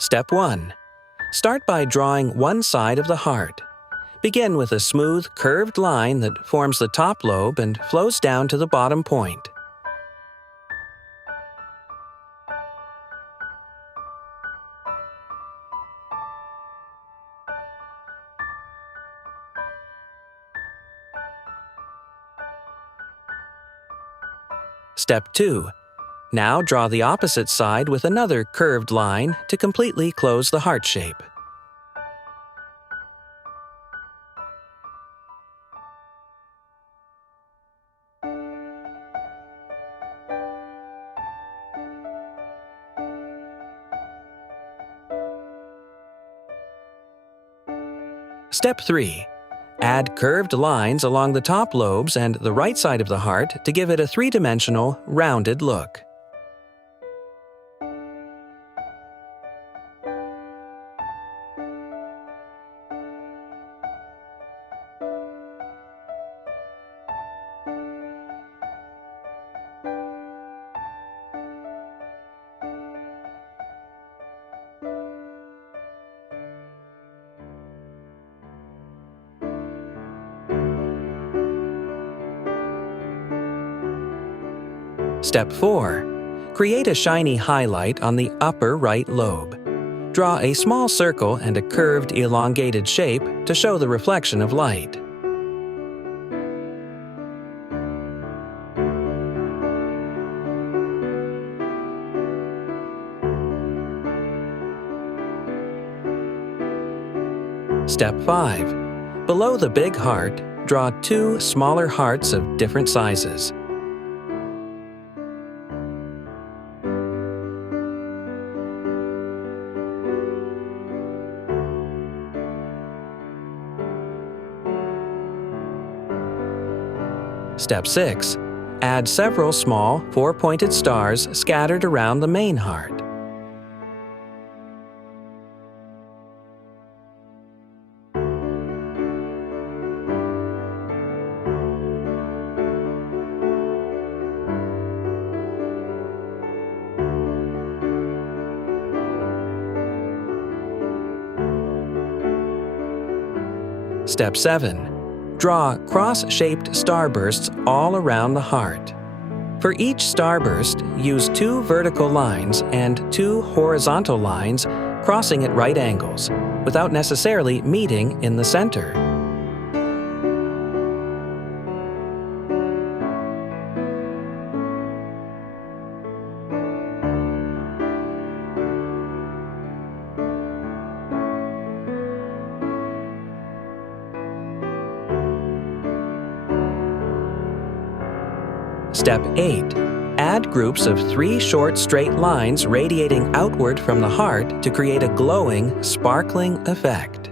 Step 1. Start by drawing one side of the heart. Begin with a smooth, curved line that forms the top lobe and flows down to the bottom point. Step 2. Now draw the opposite side with another curved line to completely close the heart shape. Step 3. Add curved lines along the top lobes and the right side of the heart to give it a three-dimensional, rounded look. Step 4. Create a shiny highlight on the upper right lobe. Draw a small circle and a curved, elongated shape to show the reflection of light. Step 5. Below the big heart, draw two smaller hearts of different sizes. Step 6. Add several small, four-pointed stars scattered around the main heart. Step 7. Draw cross-shaped starbursts all around the heart. For each starburst, use two vertical lines and two horizontal lines crossing at right angles, without necessarily meeting in the center. Step 8. Add groups of three short straight lines radiating outward from the heart to create a glowing, sparkling effect.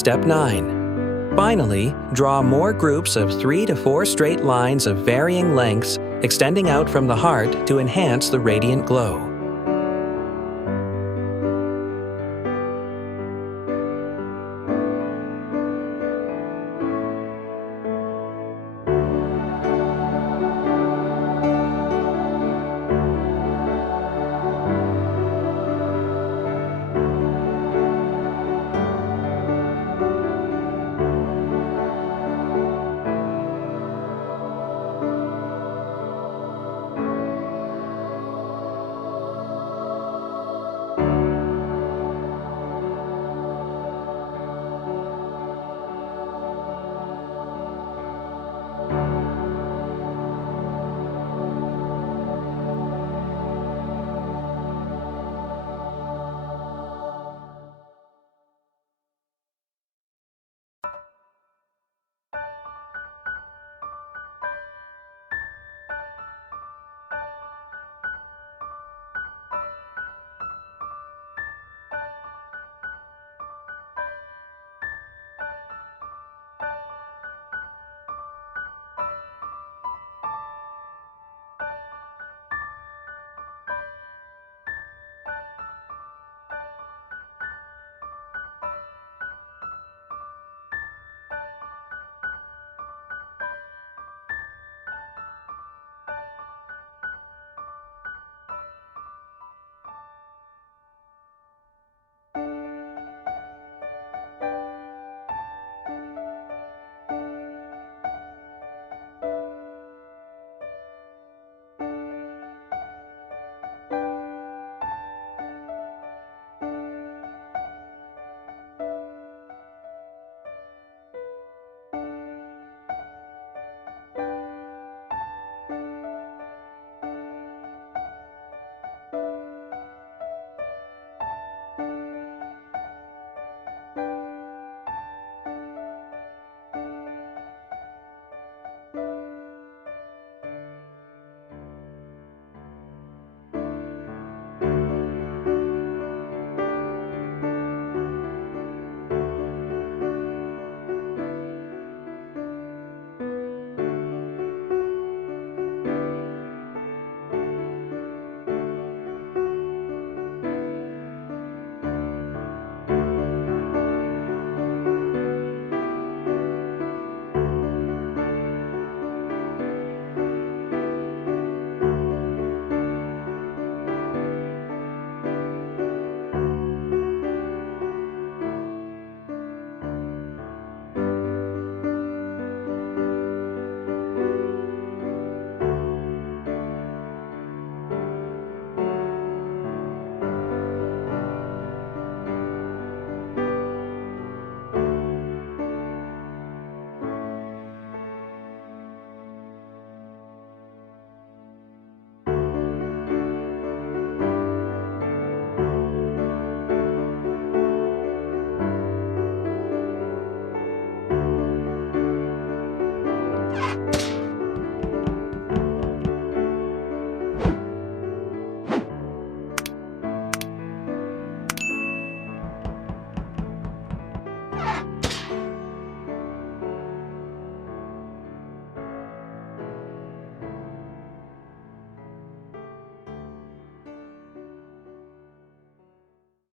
Step 9. Finally, draw more groups of 3 to 4 straight lines of varying lengths extending out from the heart to enhance the radiant glow.